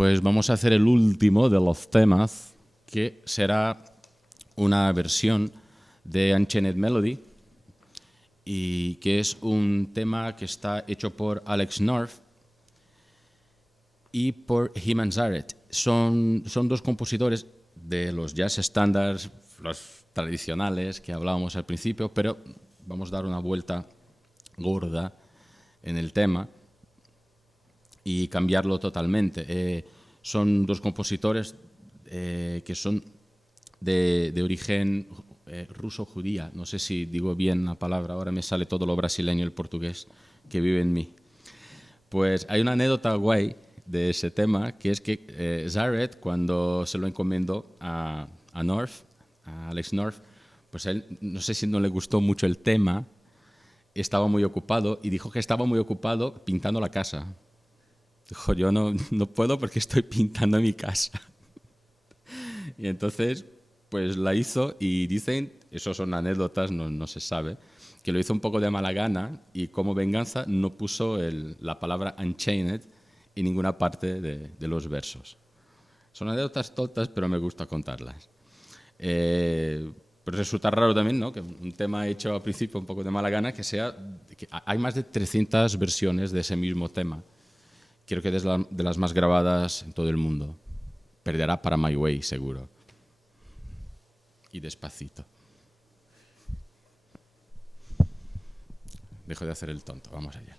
Pues vamos a hacer el último de los temas, que será una versión de Unchained Melody, y que es un tema que está hecho por Alex North y por Hyman Zareth. Son dos compositores de los jazz standards, los tradicionales que hablábamos al principio, pero vamos a dar una vuelta gorda en el tema y cambiarlo totalmente. Son dos compositores que son de origen ruso-judía. No sé si digo bien la palabra, ahora me sale todo lo brasileño y el portugués que vive en mí. Pues hay una anécdota guay de ese tema, que es que Zareth, cuando se lo encomendó a North, a Alex North, pues a él, no sé si no le gustó mucho el tema, estaba muy ocupado y dijo que estaba muy ocupado pintando la casa. Dijo, yo no puedo porque estoy pintando mi casa. Y entonces, pues la hizo y dicen, eso son anécdotas, no se sabe, que lo hizo un poco de mala gana y como venganza no puso la palabra Unchained en ninguna parte de los versos. Son anécdotas tontas, pero me gusta contarlas. Pero resulta raro también, ¿no?, que un tema hecho al principio un poco de mala gana, que hay más de 300 versiones de ese mismo tema. Creo que es de las más grabadas en todo el mundo. Perderá para My Way, seguro. Y Despacito. Dejo de hacer el tonto, vamos allá.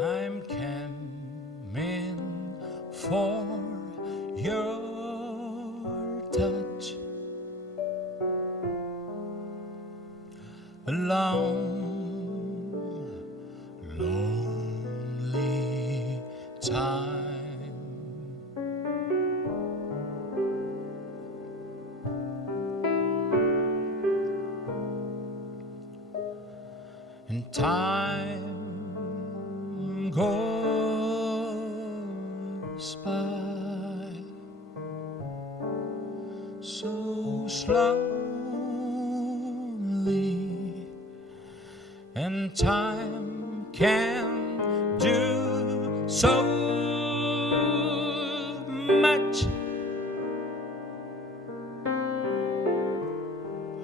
I'm coming for your touch. A long, lonely time. And time goes by so slowly, and time can do so much.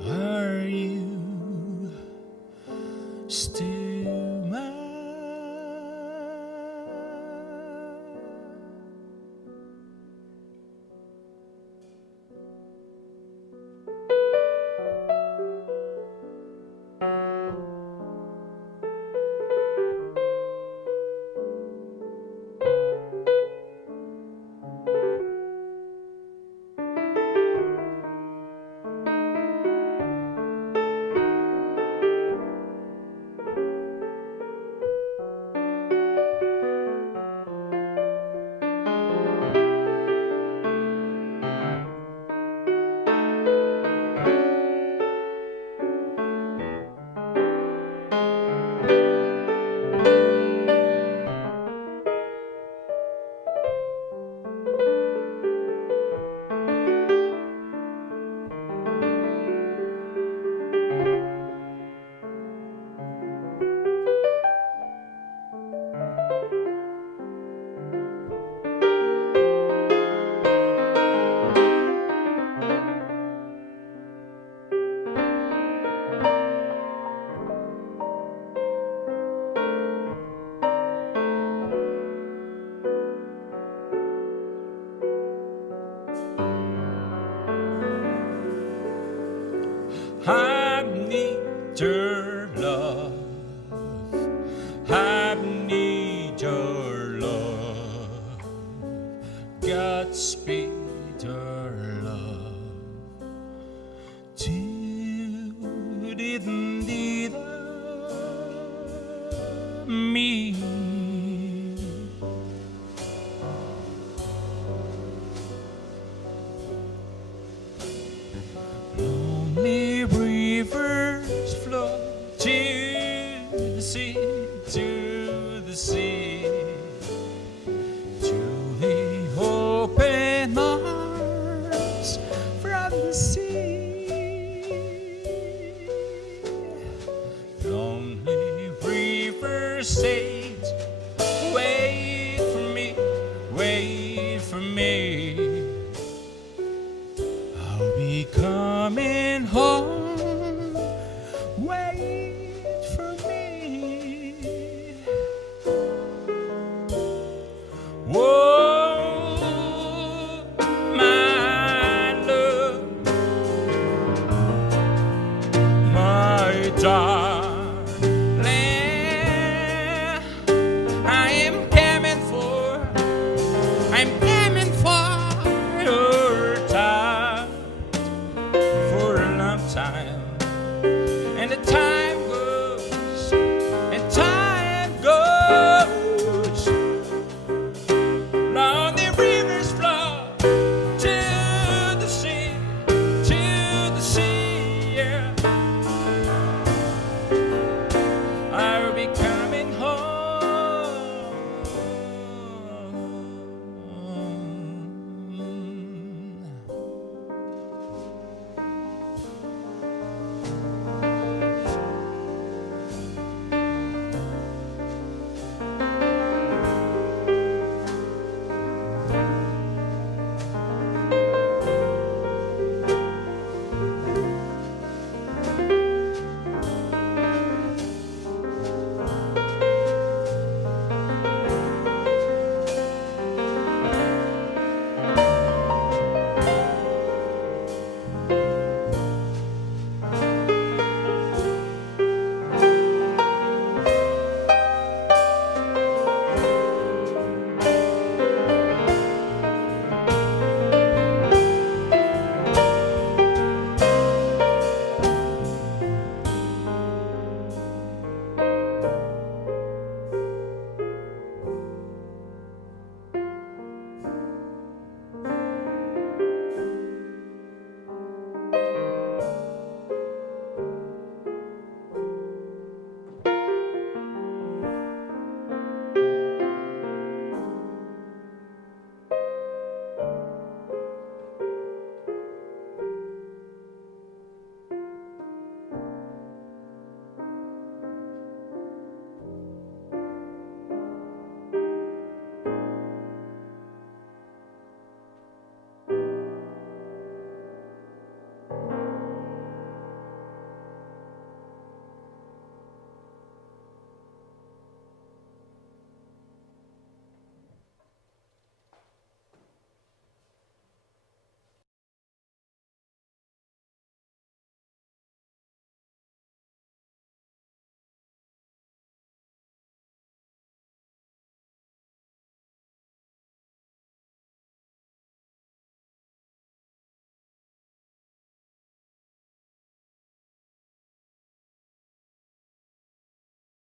Are you still mine? I need your love. I need your love. Godspeed your love. Do didn't either. me. Lonely rivers flow to the sea, to the sea, to the open arms from the sea. Lonely rivers say